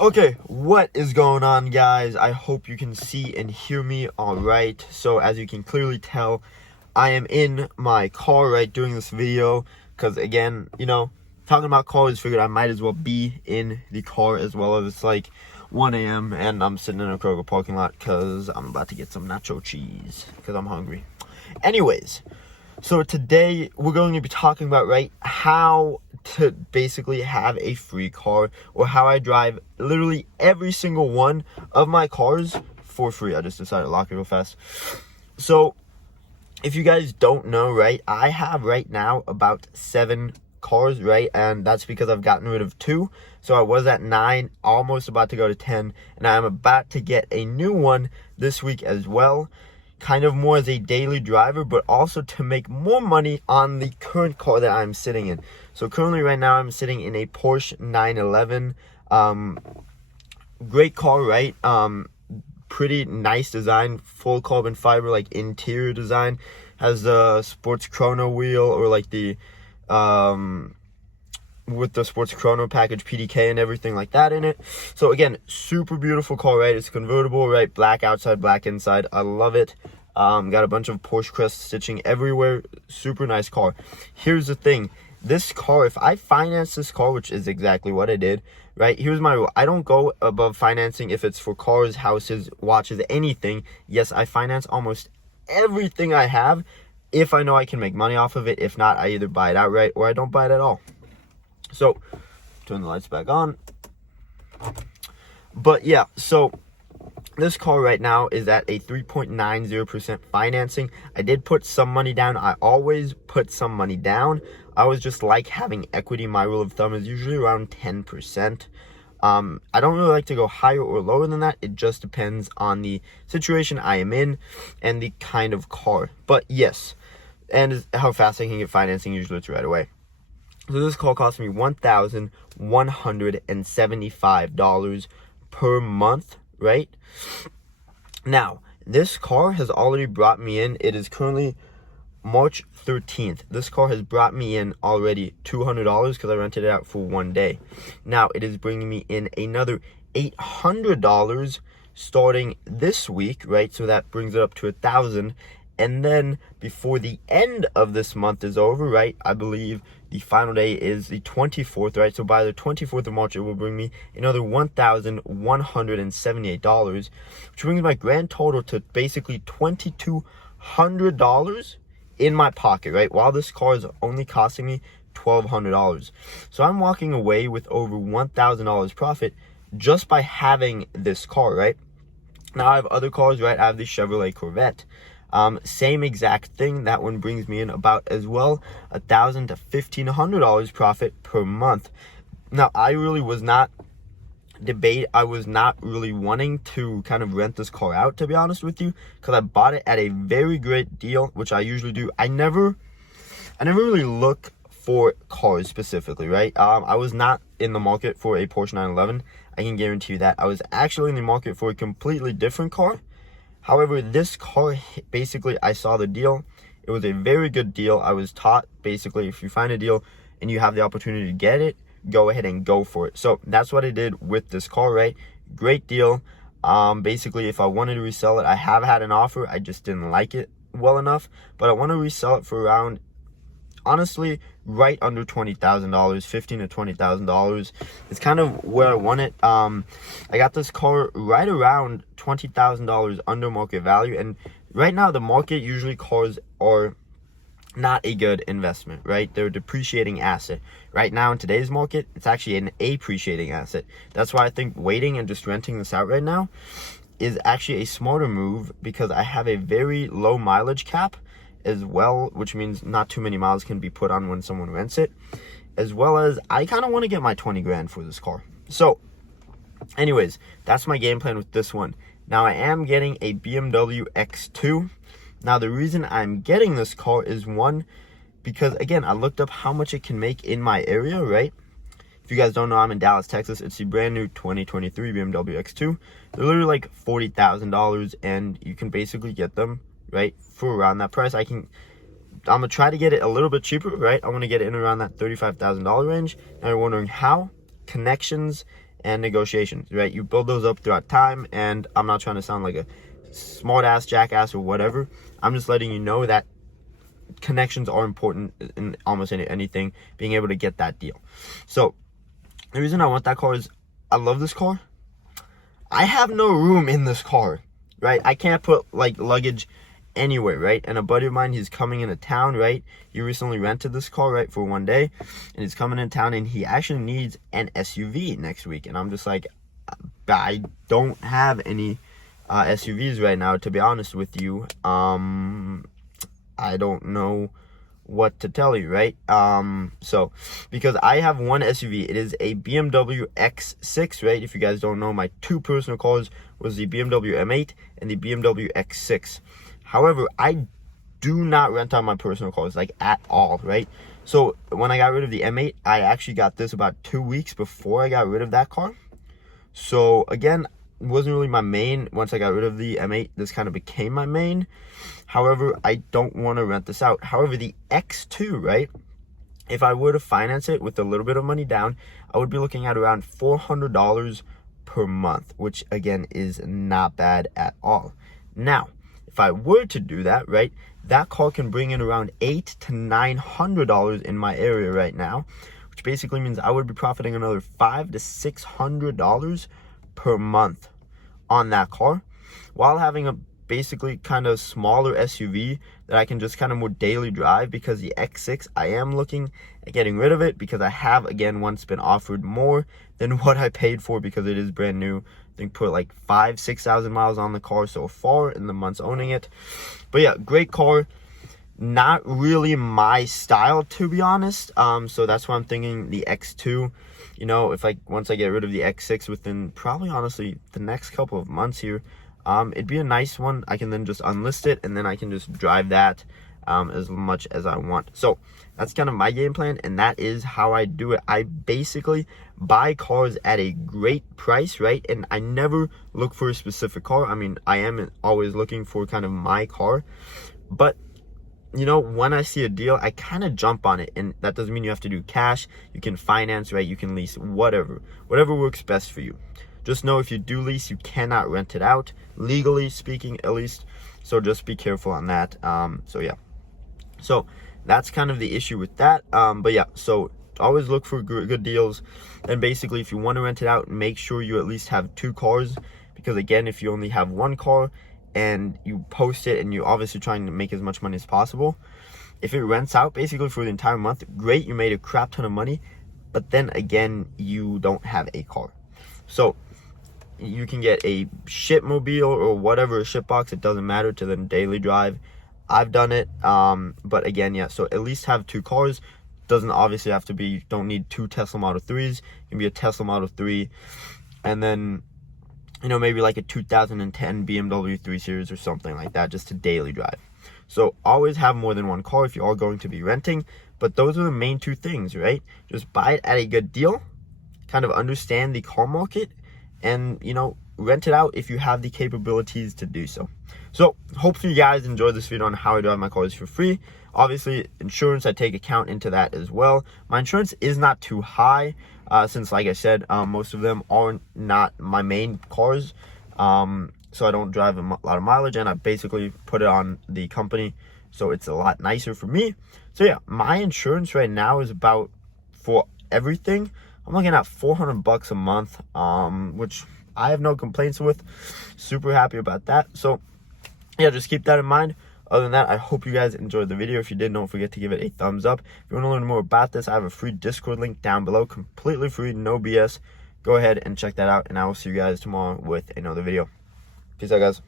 Okay, what is going on, guys? I hope you can see and hear me all right. So as you can clearly tell, I am in my car, right, doing this video because, again, talking about cars, figured I might as well be in the car as well as it's like 1 a.m. and I'm sitting in a Kroger parking lot because I'm about to get some nacho cheese because I'm hungry. Anyways, so today we're going to be talking about, right, how to basically have a free car, or how I drive literally every single one of my cars for free. I just decided to lock it real fast. So if you guys don't know, right, I have right now about 7 cars, right, and that's because I've gotten rid of 2. So I was at 9, almost about to go to 10, and I'm about to get a new one this week as well, kind of more as a daily driver, but also to make more money on the current car that I'm sitting in. So currently right now I'm sitting in a Porsche 911. Great car, right? Pretty nice design, full carbon fiber, like interior design. Has a sports chrono wheel, or like the with the sports chrono package, PDK and everything like that in it. So again, super beautiful car, right? It's convertible, right? Black outside, black inside. I love it. Got a bunch of Porsche crest stitching everywhere. Super nice car. Here's the thing. This car, if I finance this car, which is exactly what I did, right? Here's my rule. I don't go above financing if it's for cars, houses, watches, anything. Yes, I finance almost everything I have if I know I can make money off of it. If not, I either buy it outright or I don't buy it at all. So, turn the lights back on. But yeah, so this car right now is at a 3.90% financing. I did put some money down. I always put some money down. I always just like having equity. My rule of thumb is usually around 10%. I don't really like to go higher or lower than that. It just depends on the situation I am in and the kind of car. But yes, and how fast I can get financing. Usually it's right away. So this car cost me $1,175 per month, right? Now, this car has already brought me in. It is currently March 13th. This car has brought me in already $200 because I rented it out for 1 day. Now, it is bringing me in another $800 starting this week, right? So that brings it up to $1,000. And then before the end of this month is over, right, I believe the final day is the 24th, right? So by the 24th of March, it will bring me another $1,178, which brings my grand total to basically $2,200 in my pocket, right? While this car is only costing me $1,200. So I'm walking away with over $1,000 profit just by having this car, right? Now I have other cars, right? I have the Chevrolet Corvette. Same exact thing. That one brings me in about as well $1,000 to $1,500 profit per month. Now, I really was not really wanting to kind of rent this car out, to be honest with you, because I bought it at a very great deal, which I usually do. I never really look for cars specifically, right? I was not in the market for a Porsche 911. I can guarantee you that. I was actually in the market for a completely different car. However, this car, basically, I saw the deal. It was a very good deal. I was taught, basically, if you find a deal and you have the opportunity to get it, go ahead and go for it. So that's what I did with this car, right? Great deal. Basically, if I wanted to resell it, I have had an offer. I just didn't like it well enough. But I want to resell it for around, honestly, right under $20,000, $15,000 to $20,000. It's kind of where I want it. I got this car right around $20,000 under market value, and right now the market, usually cars are not a good investment, right? They're a depreciating asset. Right now in today's market, it's actually an appreciating asset. That's why I think waiting and just renting this out right now is actually a smarter move, because I have a very low mileage cap as well, which means not too many miles can be put on when someone rents it, as well as I kind of want to get my 20 grand for this car. So anyways, that's my game plan with this one. Now I am getting a BMW X2. Now the reason I'm getting this car is, one, because again, I looked up how much it can make in my area, right? If you guys don't know, I'm in Dallas, Texas. It's the brand new 2023 BMW X2. They're literally like $40,000, and you can basically get them, right, for around that price. I'm gonna try to get it a little bit cheaper, right? I want to get it in around that $35,000 range. Now you're wondering how? Connections and negotiations, right? You build those up throughout time, and I'm not trying to sound like a smart ass, jackass, or whatever. I'm just letting you know that connections are important in almost anything, being able to get that deal. So the reason I want that car is I love this car. I have no room in this car, right? I can't put like luggage anywhere, right? And a buddy of mine, he's coming into town, right? He recently rented this car, right, for one day, and he's coming in town, and he actually needs an SUV next week. And I'm just like, I don't have any SUVs right now, to be honest with you. I don't know what to tell you, right? So because I have one SUV, it is a BMW X6, right? If you guys don't know, my two personal cars was the BMW M8 and the BMW X6. However, I do not rent out my personal cars, like, at all, right? So when I got rid of the M8, I actually got this about 2 weeks before I got rid of that car. So again, it wasn't really my main. Once I got rid of the M8, this kind of became my main. However, I don't want to rent this out. However, the X2, right, if I were to finance it with a little bit of money down, I would be looking at around $400 per month, which again is not bad at all. Now, if I were to do that, right, that car can bring in around $800 to $900 in my area right now, which basically means I would be profiting another $500 to $600 per month on that car, while having a basically kind of smaller SUV that I can just kind of more daily drive. Because the X6, I am looking at getting rid of it, because I have again once been offered more than what I paid for, because it is brand new. I think put like 5,000-6,000 miles on the car so far in the months owning it. But yeah, great car. Not really my style, to be honest. So that's why I'm thinking the X2. You know, if once I get rid of the X6 within probably honestly the next couple of months here, it'd be a nice one. I can then just unlist it, and then I can just drive that as much as I want. So that's kind of my game plan, and that is how I do it. I basically buy cars at a great price, right? And I never look for a specific car. I mean, I am always looking for kind of my car, but you know, when I see a deal, I kind of jump on it. And that doesn't mean you have to do cash. You can finance, right? You can lease, whatever works best for you. Just know if you do lease, you cannot rent it out, legally speaking at least. So just be careful on that. So yeah, so that's kind of the issue with that. But yeah, so always look for good deals. And basically, if you want to rent it out, make sure you at least have 2 cars, because again, if you only have 1 car and you post it and you're obviously trying to make as much money as possible, if it rents out basically for the entire month, great, you made a crap ton of money, but then again, you don't have a car. So you can get a shipmobile or whatever, a ship box, it doesn't matter, to then daily drive. I've done it, but again, yeah, so at least have 2 cars. Doesn't obviously have to be, don't need 2 Tesla Model 3s. It can be a Tesla Model 3, and then, you know, maybe like a 2010 BMW 3 Series or something like that, just to daily drive. So always have more than 1 car if you are going to be renting. But those are the main 2 things, right? Just buy it at a good deal, kind of understand the car market, and, you know, rent it out if you have the capabilities to do so. So hopefully you guys enjoyed this video on how I drive my cars for free. Obviously, insurance, I take account into that as well. My insurance is not too high, since, like I said, most of them are not my main cars. So I don't drive a lot of mileage, and I basically put it on the company, so it's a lot nicer for me. So yeah, my insurance right now is about, for everything, I'm looking at $400 a month, which I have no complaints with. Super happy about that. So yeah, just keep that in mind. Other than that, I hope you guys enjoyed the video. If you did, don't forget to give it a thumbs up. If you want to learn more about this, I have a free Discord link down below, completely free, no BS. Go ahead and check that out, and I will see you guys tomorrow with another video. Peace out, guys.